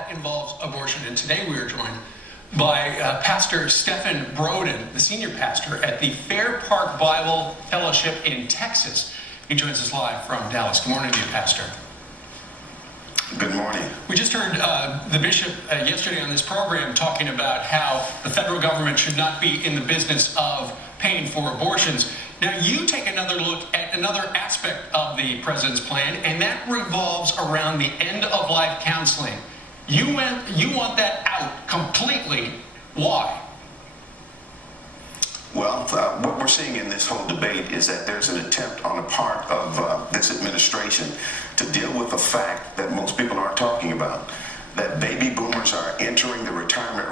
that involves abortion. And today we are joined by Pastor Stephen Broden, the senior pastor at the Fair Park Bible Fellowship in Texas. He joins us live from Dallas. Good morning to you, Pastor. Good morning. We just heard the bishop yesterday on this program talking about how the federal government should not be in the business of paying for abortions. Now, you take another look at another aspect of the president's plan, and that revolves around the end-of-life counseling. You want that out completely. Why? Well, what we're seeing in this whole debate is that there's an attempt on the part of this administration to deal with the fact that most people aren't talking about, that baby boomers are entering the retirement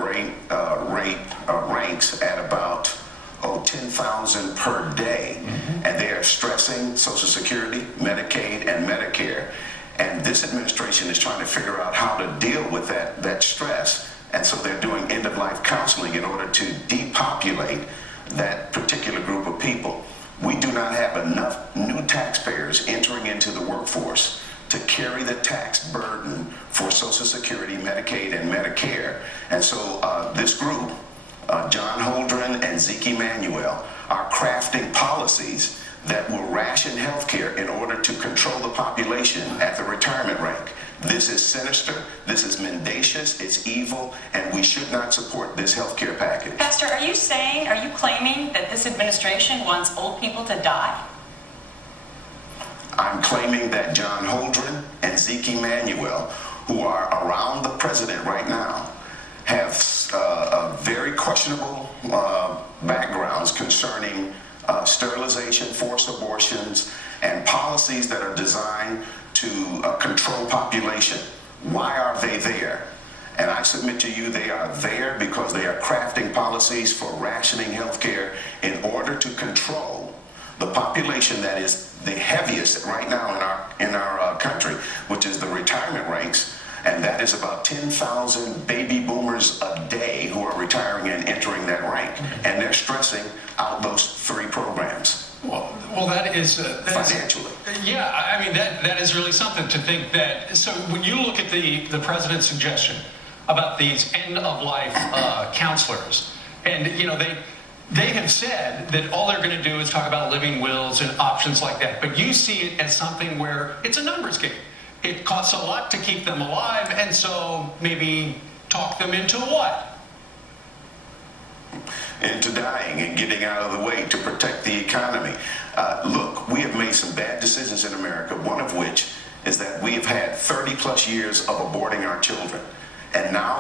ranks at about 10,000 per day, and they are stressing Social Security, Medicaid, and Medicare. And this administration is trying to figure out how to deal with that stress, and so they're doing end-of-life counseling in order to depopulate that particular group of people. We do not have enough new taxpayers entering into the workforce to carry the tax burden for Social Security, Medicaid, and Medicare. And so this group, John Holdren and Zeke Emanuel, are crafting policies that will ration health care in order to control the population at the retirement rank. This is sinister, this is mendacious, it's evil, and we should not support this health care package. Pastor, are you claiming that this administration wants old people to die? I'm claiming that John Holdren and Zeke Emanuel, who are around the president right now, have very questionable backgrounds concerning sterilization, forced abortions, and policies that are designed to control population. Why are they there? And I submit to you, they are there because they are crafting policies for rationing health care in order to control the population that is the heaviest right now in our country, which is the retirement ranks. And that is about 10,000 baby boomers a day who are retiring and entering that rank. And they're stressing out those three programs. Well, that is financially. Yeah, I mean, that is really something to think that. So when you look at the president's suggestion about these end-of-life counselors, and, you know, they have said that all they're going to do is talk about living wills and options like that. But you see it as something where it's a numbers game. It costs a lot to keep them alive, and so maybe talk them into what? Into dying and getting out of the way to protect the economy. Look, we have made some bad decisions in America, one of which is that we have had 30-plus years of aborting our children. And now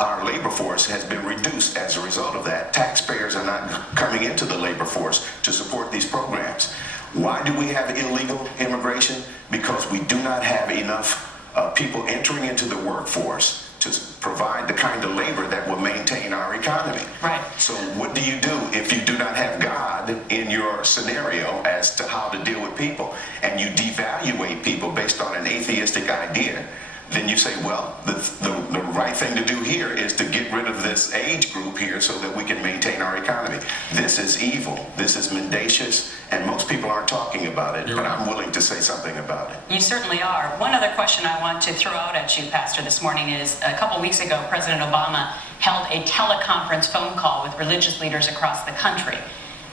our labor force has been reduced as a result of that. Taxpayers are not coming into the labor force to support these programs. Why do we have illegal immigration? Because we do not have enough people entering into the workforce to provide the kind of labor that will maintain our economy. Right. So what do you do if you do not have God in your scenario as to how to deal with people, and you devaluate people based on an atheistic idea? Then you say, well, the right thing to do here is to get rid of this age group here so that we can maintain our economy. This is evil. This is mendacious, and most people aren't talking about it, but I'm willing to say something about it. You certainly are. One other question I want to throw out at you, Pastor, this morning is a couple weeks ago, President Obama held a teleconference phone call with religious leaders across the country.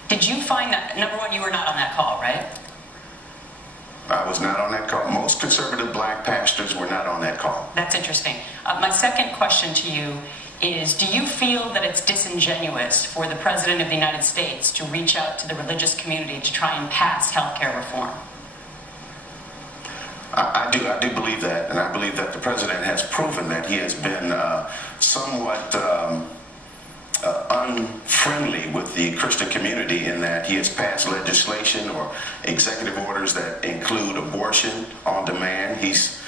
Did you find that, number one, you were not on that call, right? I was not on that call. Most conservative black pastors were not on that call. That's interesting. My second question to you is, do you feel that it's disingenuous for the President of the United States to reach out to the religious community to try and pass health care reform? I do believe that, and I believe that the President has proven that he has been somewhat unfriendly with the Christian community in that he has passed legislation or executive orders that include abortion on demand. He's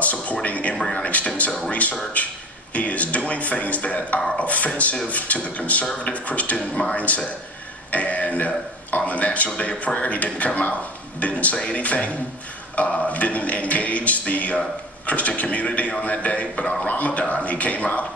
supporting embryonic stem cell research. He is doing things that are offensive to the conservative Christian mindset. And on the National Day of Prayer, he didn't come out, didn't say anything, didn't engage the Christian community on that day. But on Ramadan, he came out,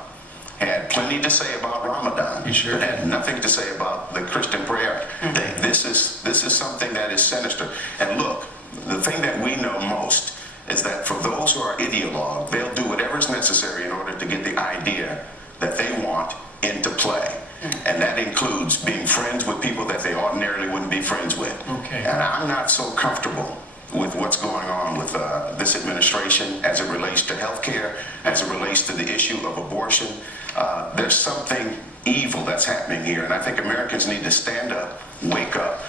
had plenty to say about Ramadan, but had nothing to say about the Christian prayer thing. This is something that is sinister. And look, the thing that we know most is that for those who are ideologue, they'll do whatever is necessary in order order to get the idea that they want into play. And that includes being friends with people that they ordinarily wouldn't be friends with. Okay. And I'm not so comfortable with what's going on with this administration as it relates to health care, as it relates to the issue of abortion. There's something evil that's happening here, and I think Americans need to stand up, wake up,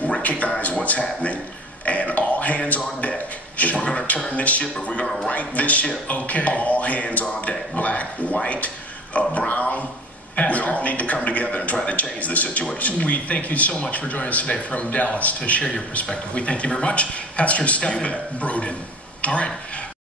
recognize what's happening, and all hands on deck. If we're going to turn this ship, if we're going to right this ship, all hands on deck. Black, white, brown. Pastor, we all need to come together and try to change the situation. We thank you so much for joining us today from Dallas to share your perspective. We thank you very much. Pastor Stephen Broden. All right.